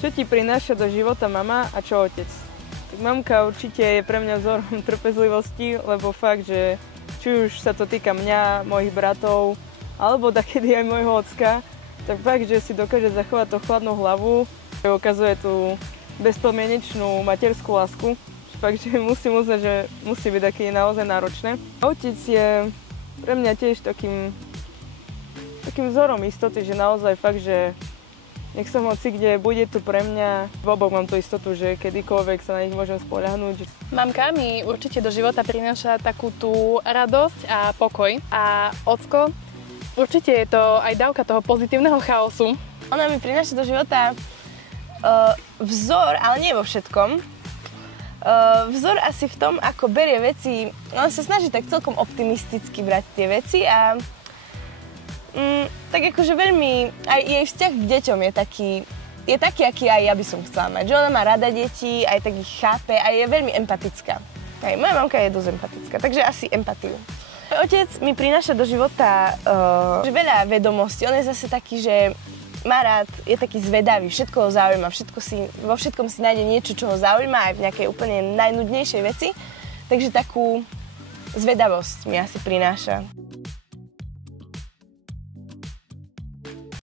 Čo ti prináša do života mama a čo otec? Tak mamka určite je pre mňa vzorom trpezlivosti, lebo fakt, že či už sa to týka mňa, mojich bratov, alebo takedy aj môjho ocka, tak fakt, že si dokáže zachovať tú chladnú hlavu, ukazuje tú bezpodmienečnú materskú lásku. Fakt, že musím uznať, že musí byť taký naozaj náročné. Otec je pre mňa tiež takým vzorom istoty, že naozaj fakt, že nech som hoci kde, bude tu pre mňa. V oboch mám tú istotu, že kedykoľvek sa na nich môžem spoľahnúť. Mamka mi určite do života prináša takú tú radosť a pokoj. A ocko, určite je to aj dávka toho pozitívneho chaosu. Ona mi prináša do života vzor, ale nie vo všetkom. Vzor asi v tom, ako berie veci. Ona sa snaží tak celkom optimisticky brať tie veci a tak akože veľmi, aj jej vzťah k deťom je taký, aký aj ja by som chcela mať. Že ona má rada deti, aj tak ich chápe a je veľmi empatická. Aj moja mamka je dosť empatická, takže asi empatiu. Otec mi prináša do života veľa vedomostí. On je zase taký, že má rád, je taký zvedavý, všetko ho zaujíma, vo všetkom si nájde niečo, čo ho zaujíma, aj v nejakej úplne najnudnejšej veci. Takže takú zvedavosť mi asi prináša.